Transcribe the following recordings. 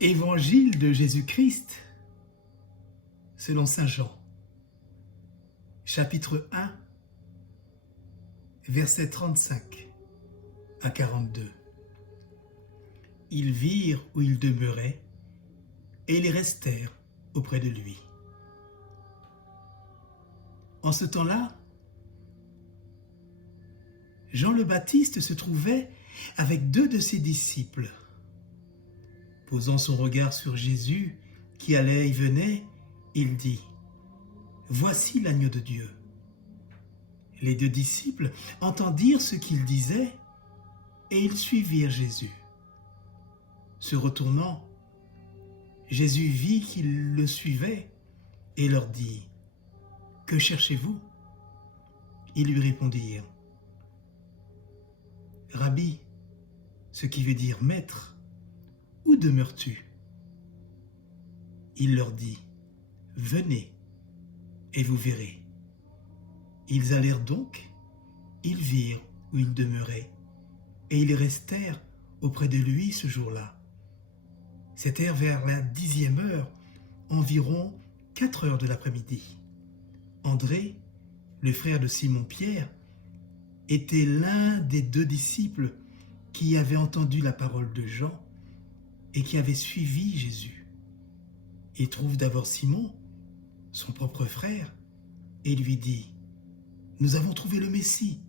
Évangile de Jésus-Christ selon saint Jean, chapitre 1, versets 35 à 42. Ils virent où il demeurait, et ils restèrent auprès de lui. En ce temps-là, Jean le Baptiste se trouvait avec 2 de ses disciples. Posant son regard sur Jésus, qui allait et venait, il dit : « Voici l'agneau de Dieu. » Les 2 disciples entendirent ce qu'il disait, et ils suivirent Jésus. Se retournant, Jésus vit qu'ils le suivaient et leur dit : « Que cherchez-vous » Ils lui répondirent : « Rabbi, ce qui veut dire maître, où demeures-tu » Il leur dit : « Venez, et vous verrez. » Ils allèrent donc, ils virent où il demeurait, et ils restèrent auprès de lui ce jour-là. C'était vers la 10e heure, environ 4 heures de l'après-midi. André, le frère de Simon-Pierre, était l'un des 2 disciples qui avaient entendu la parole de Jean et qui avaient suivi Jésus. Il trouve d'abord Simon, son propre frère, et lui dit : « Nous avons trouvé le Messie »,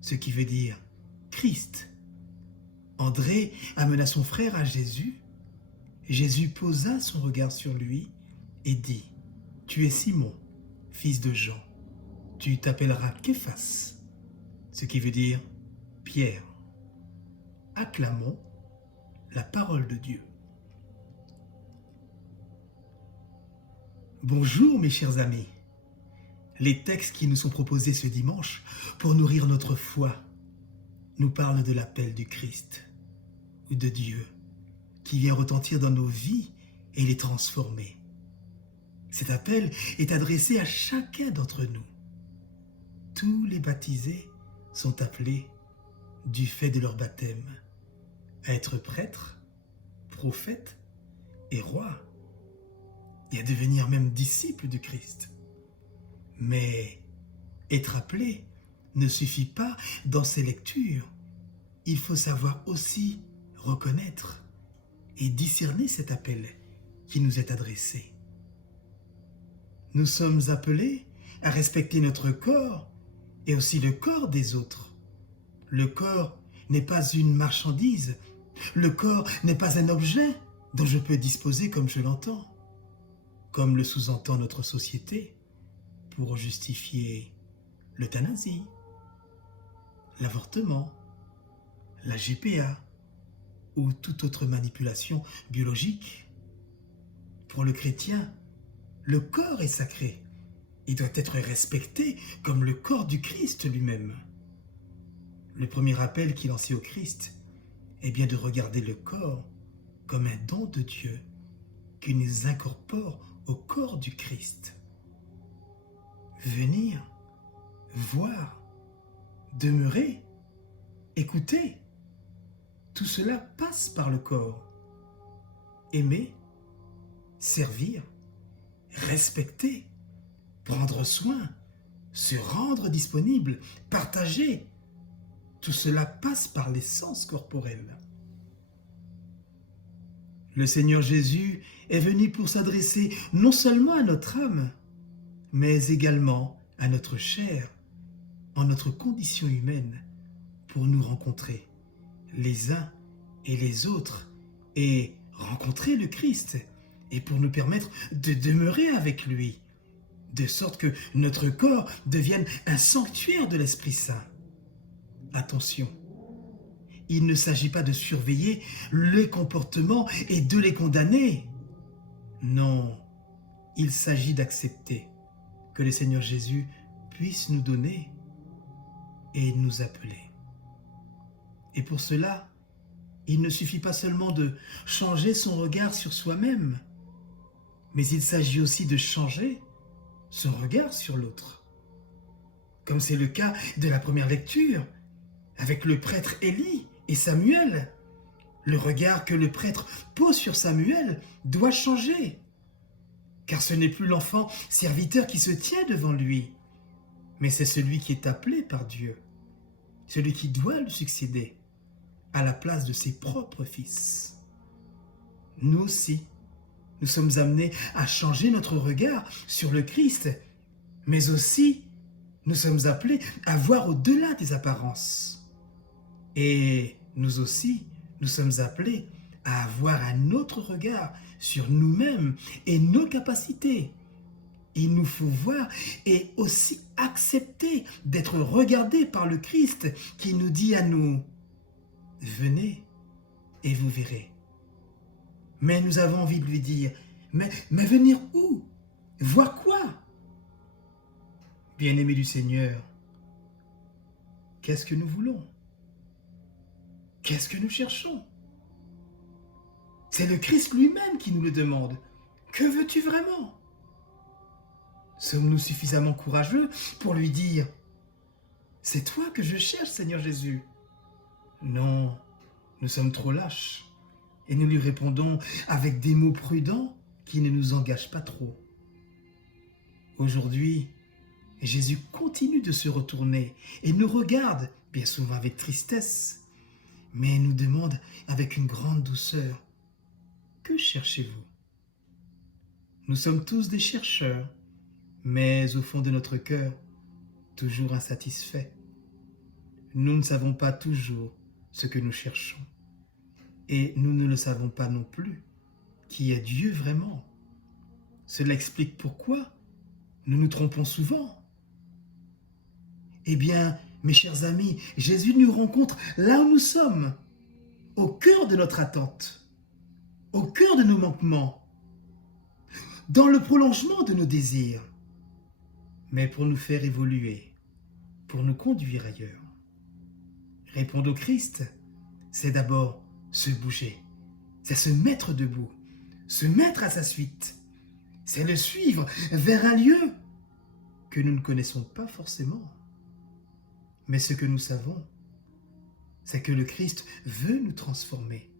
ce qui veut dire Christ. André amena son frère à Jésus. Jésus posa son regard sur lui et dit : « Tu es Simon, fils de Jean. Tu t'appelleras Képhas, ce qui veut dire Pierre. » Acclamons la parole de Dieu. Bonjour mes chers amis. Les textes qui nous sont proposés ce dimanche pour nourrir notre foi nous parlent de l'appel du Christ ou de Dieu qui vient retentir dans nos vies et les transformer. Cet appel est adressé à chacun d'entre nous. Tous les baptisés sont appelés, du fait de leur baptême, à être prêtres, prophètes et rois, et à devenir même disciples du Christ. Mais être appelé ne suffit pas dans ces lectures. Il faut savoir aussi reconnaître et discerner cet appel qui nous est adressé. Nous sommes appelés à respecter notre corps et aussi le corps des autres. Le corps n'est pas une marchandise. Le corps n'est pas un objet dont je peux disposer comme je l'entends, comme le sous-entend notre société pour justifier l'euthanasie, l'avortement, la GPA ou toute autre manipulation biologique. Pour le chrétien, le corps est sacré. Il doit être respecté comme le corps du Christ lui-même. Le premier appel qu'il lance au Christ est bien de regarder le corps comme un don de Dieu qui nous incorpore au corps du Christ. Venir, voir, demeurer, écouter, tout cela passe par le corps. Aimer, servir, respecter, prendre soin, se rendre disponible, partager, tout cela passe par l'essence corporelle. Le Seigneur Jésus est venu pour s'adresser non seulement à notre âme, mais également à notre chair, en notre condition humaine, pour nous rencontrer les uns et les autres, et rencontrer le Christ, et pour nous permettre de demeurer avec lui, de sorte que notre corps devienne un sanctuaire de l'Esprit Saint. Attention, il ne s'agit pas de surveiller les comportements et de les condamner. Non, il s'agit d'accepter que le Seigneur Jésus puisse nous donner et nous appeler. Et pour cela, il ne suffit pas seulement de changer son regard sur soi-même, mais il s'agit aussi de changer son regard sur l'autre. Comme c'est le cas de la première lecture, avec le prêtre Élie et Samuel, Le regard que le prêtre pose sur Samuel doit changer, car ce n'est plus l'enfant serviteur qui se tient devant lui, mais c'est celui qui est appelé par Dieu, celui qui doit lui succéder à la place de ses propres fils. Nous aussi, nous sommes amenés à changer notre regard sur le Christ, mais aussi nous sommes appelés à voir au-delà des apparences. Et nous aussi, nous sommes appelés à avoir un autre regard sur nous-mêmes et nos capacités. Il nous faut voir et aussi accepter d'être regardés par le Christ qui nous dit à nous, « Venez et vous verrez ». Mais nous avons envie de lui dire, « Mais venir où? Voir quoi ?» Bien-aimés du Seigneur, qu'est-ce que nous voulons? Qu'est-ce que nous cherchons? C'est le Christ lui-même qui nous le demande. Que veux-tu vraiment? Sommes-nous suffisamment courageux pour lui dire « C'est toi que je cherche, Seigneur Jésus ?» Non, nous sommes trop lâches et nous lui répondons avec des mots prudents qui ne nous engagent pas trop. Aujourd'hui, Jésus continue de se retourner et nous regarde, bien souvent avec tristesse, mais nous demande avec une grande douceur, « Que cherchez-vous » Nous sommes tous des chercheurs, mais au fond de notre cœur, toujours insatisfaits. Nous ne savons pas toujours ce que nous cherchons, et nous ne le savons pas non plus qui est Dieu vraiment. Cela explique pourquoi nous nous trompons souvent. Eh bien, mes chers amis, Jésus nous rencontre là où nous sommes, au cœur de notre attente, au cœur de nos manquements, dans le prolongement de nos désirs, mais pour nous faire évoluer, pour nous conduire ailleurs. Répondre au Christ, c'est d'abord se bouger, c'est se mettre debout, se mettre à sa suite, c'est le suivre vers un lieu que nous ne connaissons pas forcément. Mais ce que nous savons, c'est que le Christ veut nous transformer,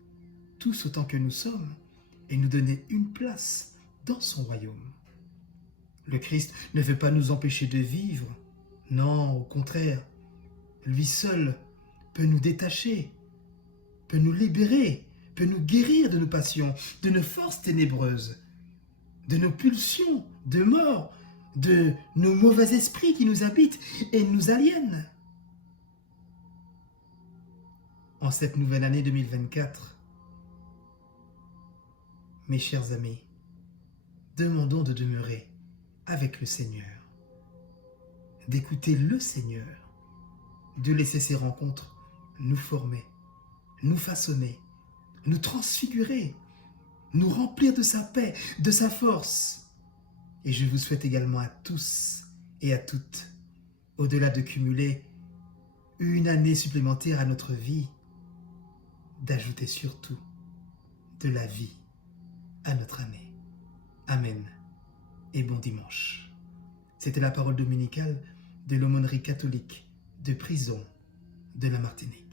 tous autant que nous sommes, et nous donner une place dans son royaume. Le Christ ne veut pas nous empêcher de vivre, non, au contraire, lui seul peut nous détacher, peut nous libérer, peut nous guérir de nos passions, de nos forces ténébreuses, de nos pulsions de mort, de nos mauvais esprits qui nous habitent et nous aliènent. En cette nouvelle année 2024, mes chers amis, demandons de demeurer avec le Seigneur, d'écouter le Seigneur, de laisser ses rencontres nous former, nous façonner, nous transfigurer, nous remplir de sa paix, de sa force. Et je vous souhaite également à tous et à toutes, au-delà de cumuler une année supplémentaire à notre vie, d'ajouter surtout de la vie à notre année. Amen et bon dimanche. C'était la parole dominicale de l'aumônerie catholique de prison de la Martinique.